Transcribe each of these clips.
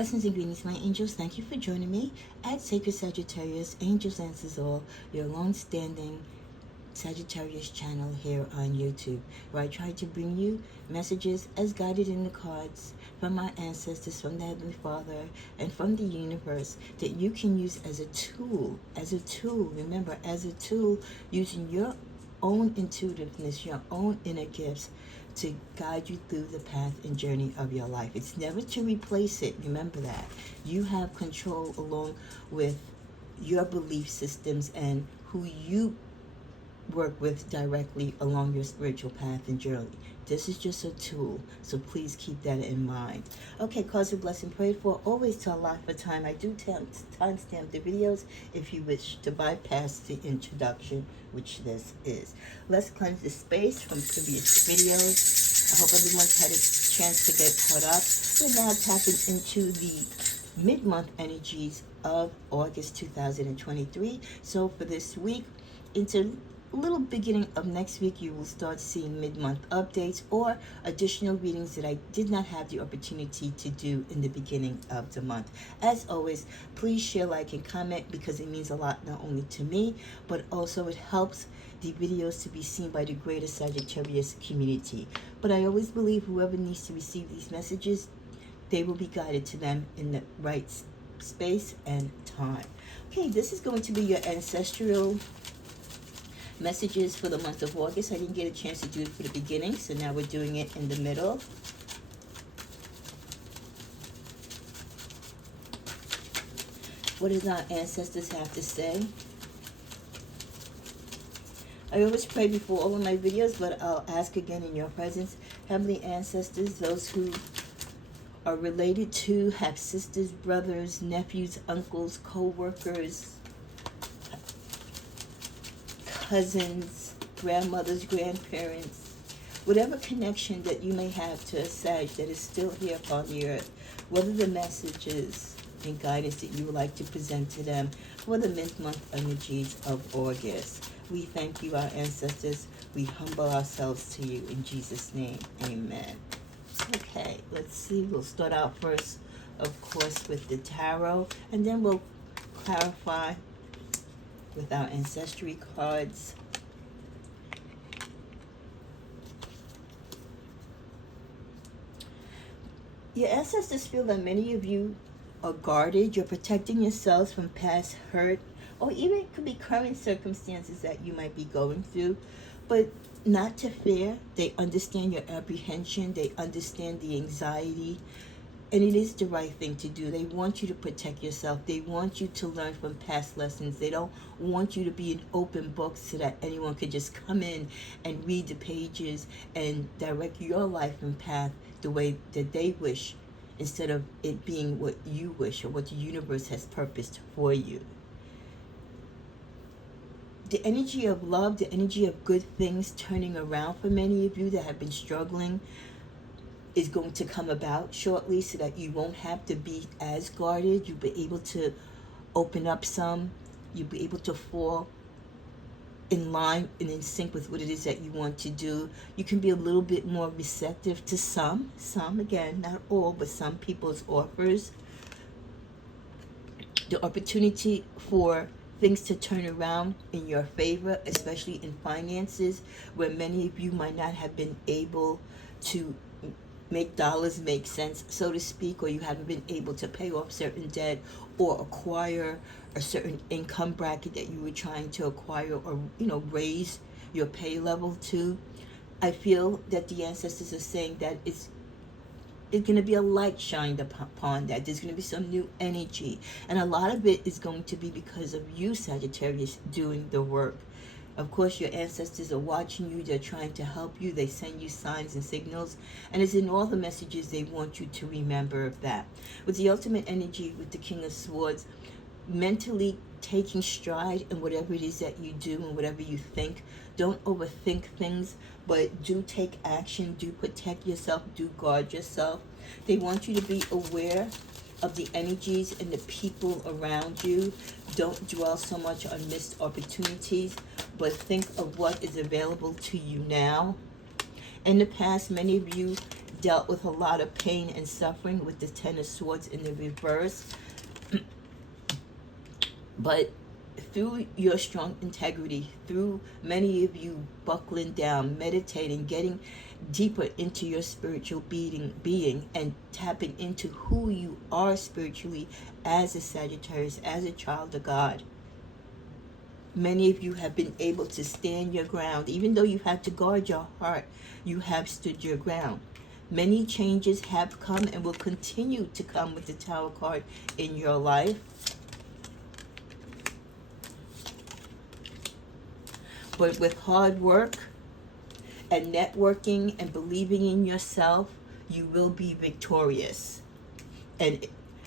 Blessings and greetings, my angels. Thank you for joining me at Sacred Sagittarius, Angels Answers All, your long-standing Sagittarius channel here on YouTube, where I try to bring you messages as guided in the cards from my ancestors, from the Heavenly Father, and from the universe that you can use as a tool, remember, as a tool, using your own intuitiveness, your own inner gifts to guide you through the path and journey of your life. It's never to replace it. Remember that. You have control along with your belief systems and who you work with directly along your spiritual path and journey. This is just a tool, so please keep that in mind. Okay, cause of blessing prayed for. Always tell a lot for time. I do timestamp the videos if you wish to bypass the introduction, which this is. Let's cleanse the space from previous videos. I hope everyone's had a chance to get caught up. We're now tapping into the mid-month energies of August 2023. So for this week, into little beginning of next week, you will start seeing mid-month updates or additional readings that I did not have the opportunity to do in the beginning of the month. As always, please share, like, and comment, because it means a lot not only to me, but also it helps the videos to be seen by the greater Sagittarius community. But I always believe whoever needs to receive these messages, they will be guided to them in the right space and time. Okay, this is going to be your ancestral messages for the month of August. I didn't get a chance to do it for the beginning, so now we're doing it in the middle. What does our ancestors have to say? I always pray before all of my videos, but I'll ask again in your presence. Heavenly ancestors, those who are related to, have sisters, brothers, nephews, uncles, co-workers, cousins, grandmothers, grandparents, whatever connection that you may have to a Sag that is still here upon the earth, whether the messages and guidance that you would like to present to them for the mid-month energies of August. We thank you, our ancestors. We humble ourselves to you in Jesus' name. Amen. Okay, let's see. We'll start out first, of course, with the tarot, and then we'll clarify with our ancestry cards. Your ancestors feel that many of you are guarded. You're protecting yourselves from past hurt, or even it could be current circumstances that you might be going through, but not to fear. They understand your apprehension. They understand the anxiety. And it is the right thing to do. They want you to protect yourself. They want you to learn from past lessons. They don't want you to be an open book so that anyone could just come in and read the pages and direct your life and path the way that they wish, instead of it being what you wish or what the universe has purposed for you. The energy of love, the energy of good things turning around for many of you that have been struggling is going to come about shortly, so that you won't have to be as guarded. You'll be able to open up some. You'll be able to fall in line and in sync with what it is that you want to do. You can be a little bit more receptive to some again, not all, but some people's offers. The opportunity for things to turn around in your favor, especially in finances, where many of you might not have been able to make dollars make sense, so to speak, or you haven't been able to pay off certain debt or acquire a certain income bracket that you were trying to acquire, or raise your pay level to. I feel that the ancestors are saying that it's going to be a light shined upon that. There's going to be some new energy, and a lot of it is going to be because of you, Sagittarius, doing the work. Of course, your ancestors are watching you. They're trying to help you. They send you signs and signals. And it's in all the messages they want you to remember of that. With the ultimate energy, with the King of Swords, mentally taking stride in whatever it is that you do and whatever you think. Don't overthink things, but do take action. Do protect yourself. Do guard yourself. They want you to be aware of the energies and the people around you. Don't dwell so much on missed opportunities, but think of what is available to you now. In the past, many of you dealt with a lot of pain and suffering with the Ten of Swords in the reverse. But through your strong integrity, through many of you buckling down, meditating, getting deeper into your spiritual being and tapping into who you are spiritually as a Sagittarius, as a child of God, many of you have been able to stand your ground. Even though you had to guard your heart, you have stood your ground. Many changes have come and will continue to come with the Tower card in your life. But with hard work and networking and believing in yourself, you will be victorious. And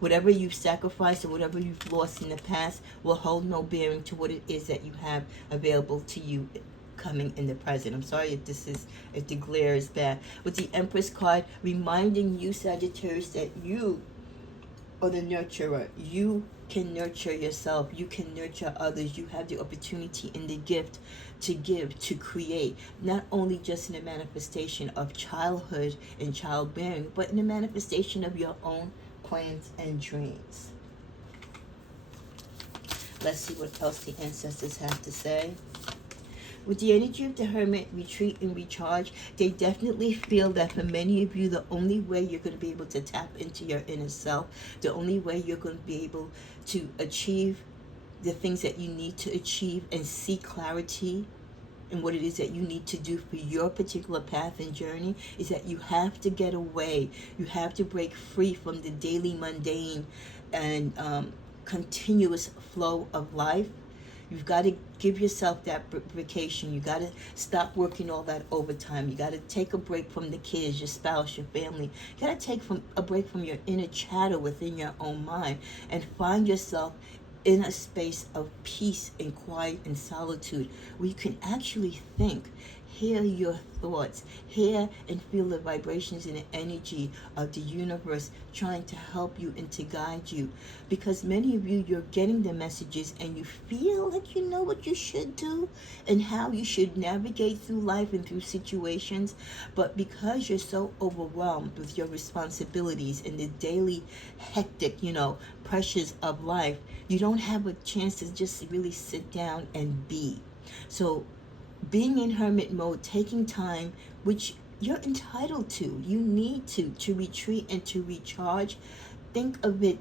whatever you've sacrificed or whatever you've lost in the past will hold no bearing to what it is that you have available to you coming in the present. I'm sorry if the glare is bad. With the Empress card reminding you, Sagittarius, that you are the nurturer. You can nurture yourself. You can nurture others. You have the opportunity and the gift to give, to create, not only just in the manifestation of childhood and childbearing, but in the manifestation of your own plans and dreams. Let's see what else the ancestors have to say. With the energy of the Hermit, retreat and recharge, they definitely feel that for many of you, the only way you're going to be able to tap into your inner self, the only way you're going to be able to achieve the things that you need to achieve and see clarity in what it is that you need to do for your particular path and journey, is that you have to get away. You have to break free from the daily mundane and continuous flow of life. You've got to give yourself that vacation. You got to stop working all that overtime. You got to take a break from the kids, your spouse, your family. You got to take a break from your inner chatter within your own mind and find yourself in a space of peace and quiet and solitude where you can actually think, hear your thoughts, hear and feel the vibrations and the energy of the universe trying to help you and to guide you. Because many of you, you're getting the messages and you feel like you know what you should do and how you should navigate through life and through situations. But because you're so overwhelmed with your responsibilities and the daily hectic, pressures of life, you don't have a chance to just really sit down and be. So being in hermit mode, taking time, which you're entitled to, you need to retreat and to recharge. Think of it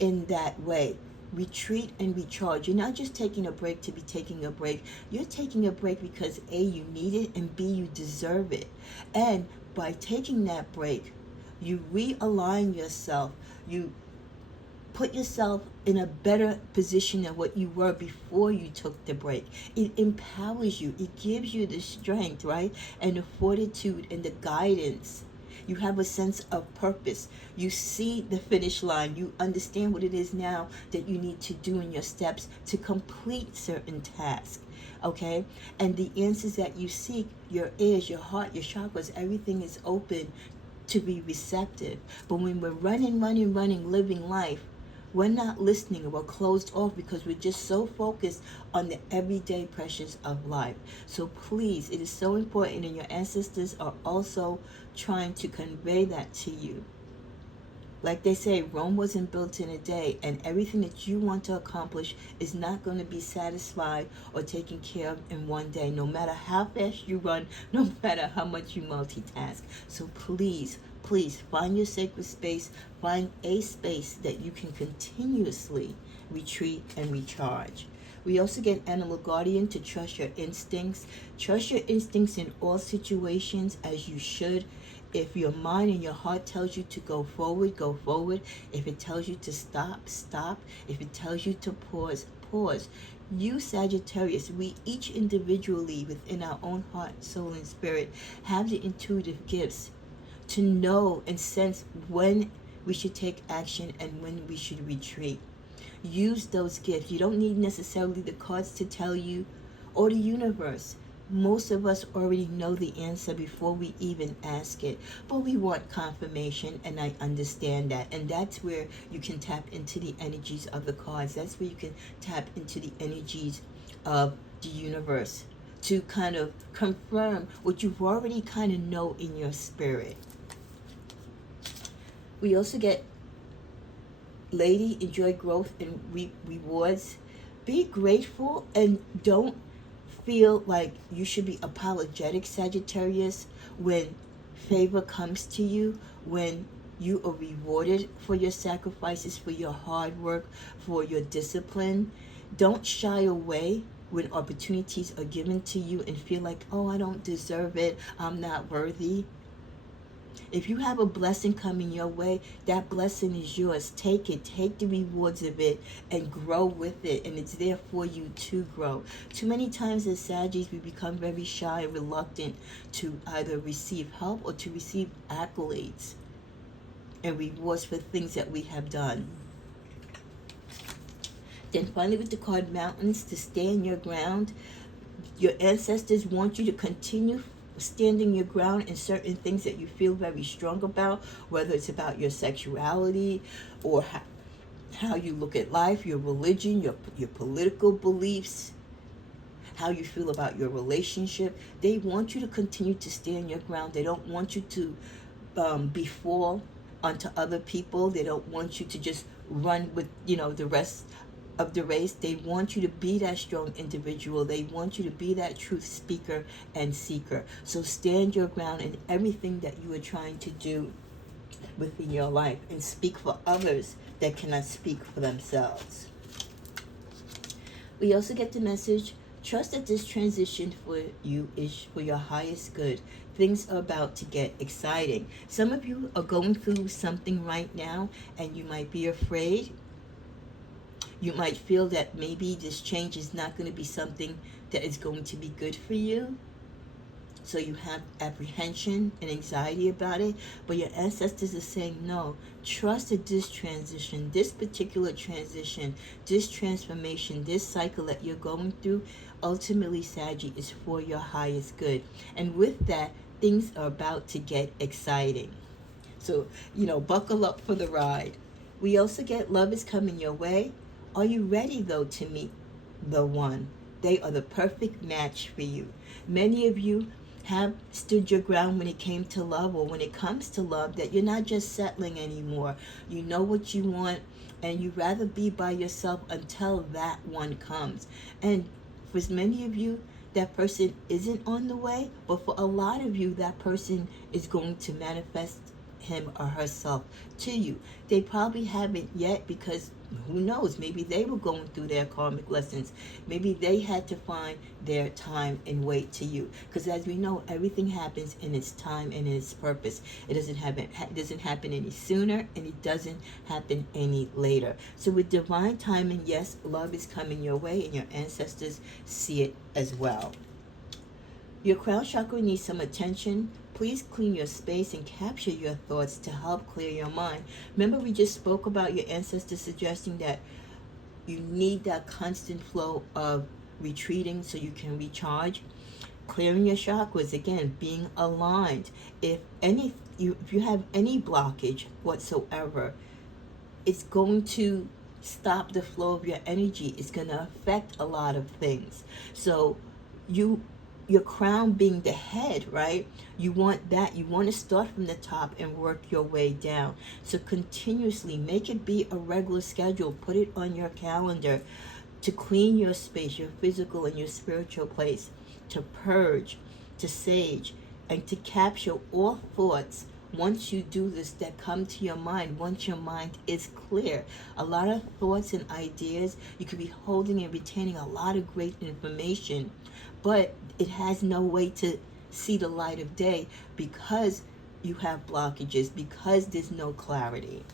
in that way. Retreat and recharge. You're not just taking a break to be taking a break. You're taking a break because A, you need it, and B, you deserve it. And by taking that break, you realign yourself. You put yourself in a better position than what you were before you took the break. It empowers you. It gives you the strength, right? And the fortitude and the guidance. You have a sense of purpose. You see the finish line. You understand what it is now that you need to do in your steps to complete certain tasks. Okay? And the answers that you seek, your ears, your heart, your chakras, everything is open to be receptive. But when we're running, living life, we're not listening, or we're closed off because we're just so focused on the everyday pressures of life. So please, it is so important, and your ancestors are also trying to convey that to you. Like they say, Rome wasn't built in a day, and everything that you want to accomplish is not going to be satisfied or taken care of in one day, no matter how fast you run, no matter how much you multitask. So please find your sacred space, find a space that you can continuously retreat and recharge. We also get Animal Guardian to trust your instincts. Trust your instincts in all situations, as you should. If your mind and your heart tells you to go forward, go forward. If it tells you to stop, stop. If it tells you to pause, pause. You, Sagittarius, we each individually within our own heart, soul, and spirit have the intuitive gifts to know and sense when we should take action and when we should retreat. Use those gifts. You don't need necessarily the cards to tell you, or the universe. Most of us already know the answer before we even ask it, but we want confirmation, and I understand that. And that's where you can tap into the energies of the cards. That's where you can tap into the energies of the universe to kind of confirm what you've already kind of know in your spirit. We also get, lady, enjoy growth and rewards. Be grateful and don't feel like you should be apologetic, Sagittarius, when favor comes to you, when you are rewarded for your sacrifices, for your hard work, for your discipline. Don't shy away when opportunities are given to you and feel like, oh, I don't deserve it, I'm not worthy. If you have a blessing coming your way, that blessing is yours. Take it. Take the rewards of it and grow with it. And it's there for you to grow. Too many times as Saggies, we become very shy and reluctant to either receive help or to receive accolades and rewards for things that we have done. Then finally with the card Mountains, to stand your ground. Your ancestors want you to continue standing your ground in certain things that you feel very strong about, whether it's about your sexuality or how you look at life, your religion, your political beliefs, how you feel about your relationship. They want you to continue to stand your ground. They don't want you to befall onto other people. They don't want you to just run with, the rest of the race. They want you to be that strong individual. They want you to be that truth speaker and seeker. So stand your ground in everything that you are trying to do within your life and speak for others that cannot speak for themselves. We also get the message, trust that this transition for you is for your highest good. Things are about to get exciting. Some of you are going through something right now and you might be afraid. You might feel that maybe this change is not going to be something that is going to be good for you. So you have apprehension and anxiety about it. But your ancestors are saying, no, trust that this transition, this particular transition, this transformation, this cycle that you're going through, ultimately, Saggy, is for your highest good. And with that, things are about to get exciting. So, buckle up for the ride. We also get love is coming your way. Are you ready, though, to meet the one? They are the perfect match for you. Many of you have stood your ground when it came to love, or when it comes to love, that you're not just settling anymore. You know what you want, and you'd rather be by yourself until that one comes. And for many of you, that person isn't on the way, but for a lot of you, that person is going to manifest him or herself to you. They probably haven't yet because who knows, maybe they were going through their karmic lessons. Maybe they had to find their time and wait to you. Because as we know, everything happens in its time and in its purpose. It doesn't happen any sooner, and it doesn't happen any later. So with divine timing, yes, love is coming your way, and your ancestors see it as well. Your crown chakra needs some attention. Please clean your space and capture your thoughts to help clear your mind. Remember, we just spoke about your ancestors suggesting that you need that constant flow of retreating so you can recharge. Clearing your chakras, again, being aligned. If you have any blockage whatsoever, it's going to stop the flow of your energy. It's going to affect a lot of things. So your crown being the head, right? You want that. You want to start from the top and work your way down. So continuously make it be a regular schedule. Put it on your calendar to clean your space, your physical and your spiritual place, to purge, to sage, and to capture all thoughts. Once you do this, that come to your mind, once your mind is clear. A lot of thoughts and ideas, you could be holding and retaining a lot of great information, but it has no way to see the light of day because you have blockages, because there's no clarity.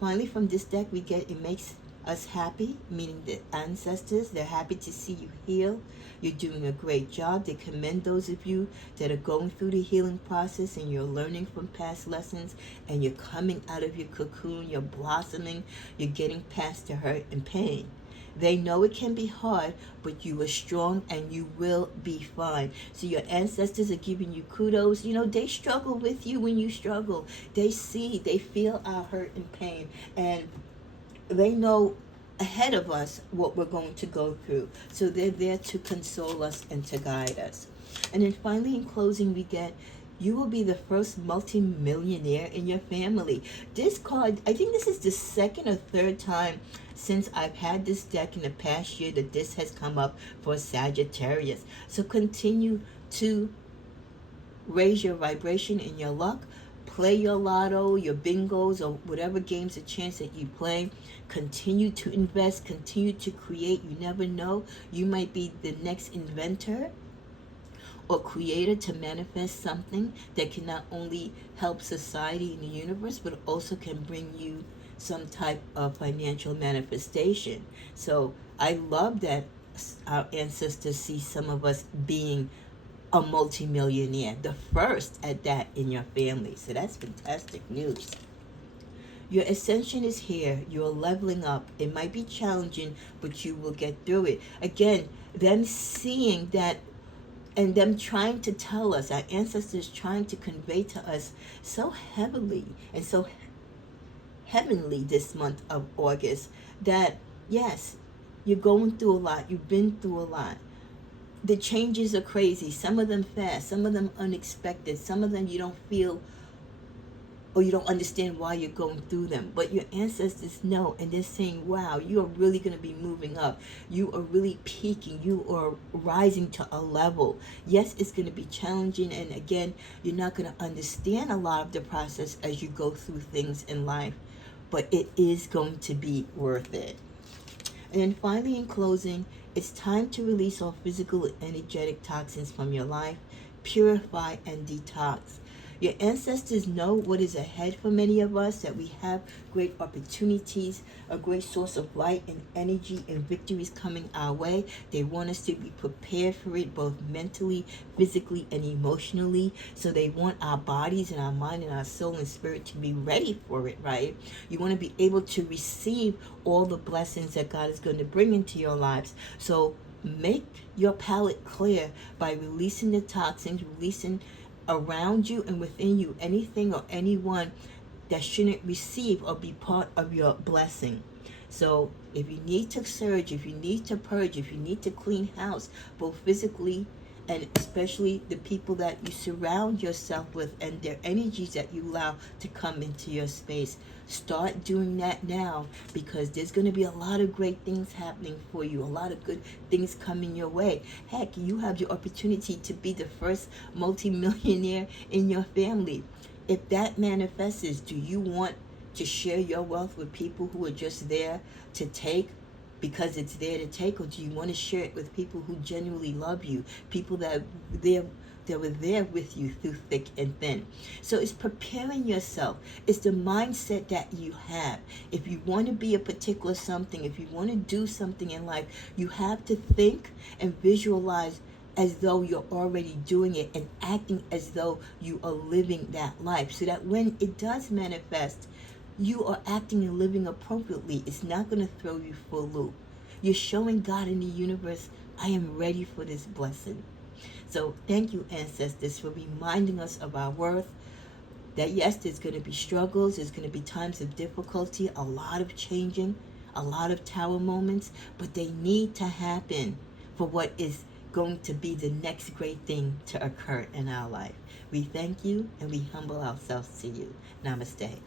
Finally, from this deck, we get it makes us happy, meaning the ancestors. They're happy to see you heal. You're doing a great job. They commend those of you that are going through the healing process and you're learning from past lessons and you're coming out of your cocoon, you're blossoming, you're getting past the hurt and pain. They know it can be hard, but you are strong and you will be fine. So your ancestors are giving you kudos. They struggle with you when you struggle. They feel our hurt and pain, and they know ahead of us what we're going to go through. So they're there to console us and to guide us. And then finally, in closing, we get You will be the first multi-millionaire in your family. This card, I think this is the second or third time since I've had this deck in the past year that this has come up for Sagittarius. So continue to raise your vibration and your luck. Play your lotto, your bingos, or whatever games of chance that you play. Continue to invest, continue to create. You never know. You might be the next inventor or creator to manifest something that can not only help society and the universe, but also can bring you some type of financial manifestation. So I love that our ancestors see some of us being a multimillionaire, the first at that in your family. So that's fantastic news. Your ascension is here. You're leveling up. It might be challenging, but you will get through it. Again, them seeing that and them trying to tell us, our ancestors trying to convey to us so heavily and so heavenly this month of August that, yes, you're going through a lot. You've been through a lot. The changes are crazy. Some of them fast, some of them unexpected, some of them you don't feel or you don't understand why you're going through them. But your ancestors know, and they're saying, wow, you are really going to be moving up. You are really peaking. You are rising to a level. Yes, it's going to be challenging. And again, you're not going to understand a lot of the process as you go through things in life. But it is going to be worth it. And then finally, in closing, it's time to release all physical and energetic toxins from your life, purify and detox. Your ancestors know what is ahead for many of us, that we have great opportunities, a great source of light and energy and victories coming our way. They want us to be prepared for it, both mentally, physically, and emotionally. So they want our bodies and our mind and our soul and spirit to be ready for it, right? You want to be able to receive all the blessings that God is going to bring into your lives. So make your palate clear by releasing the toxins, releasing around you and within you anything or anyone that shouldn't receive or be part of your blessing. So if you need to surge, if you need to purge, if you need to clean house, both physically and especially the people that you surround yourself with and their energies that you allow to come into your space, start doing that now, because there's going to be a lot of great things happening for you, a lot of good things coming your way. Heck, you have the opportunity to be the first multimillionaire in your family. If that manifests, do you want to share your wealth with people who are just there to take because it's there to take, or do you want to share it with people who genuinely love you, people that were there with you through thick and thin? So it's preparing yourself. It's the mindset that you have. If you want to be a particular something, if you want to do something in life, you have to think and visualize as though you're already doing it and acting as though you are living that life, so that when it does manifest, you are acting and living appropriately. It's not going to throw you for a loop. You're showing God in the universe, I am ready for this blessing. So thank you, ancestors, for reminding us of our worth. That yes, there's going to be struggles, there's going to be times of difficulty, a lot of changing, a lot of tower moments, but they need to happen for what is going to be the next great thing to occur in our life. We thank you and we humble ourselves to you. Namaste.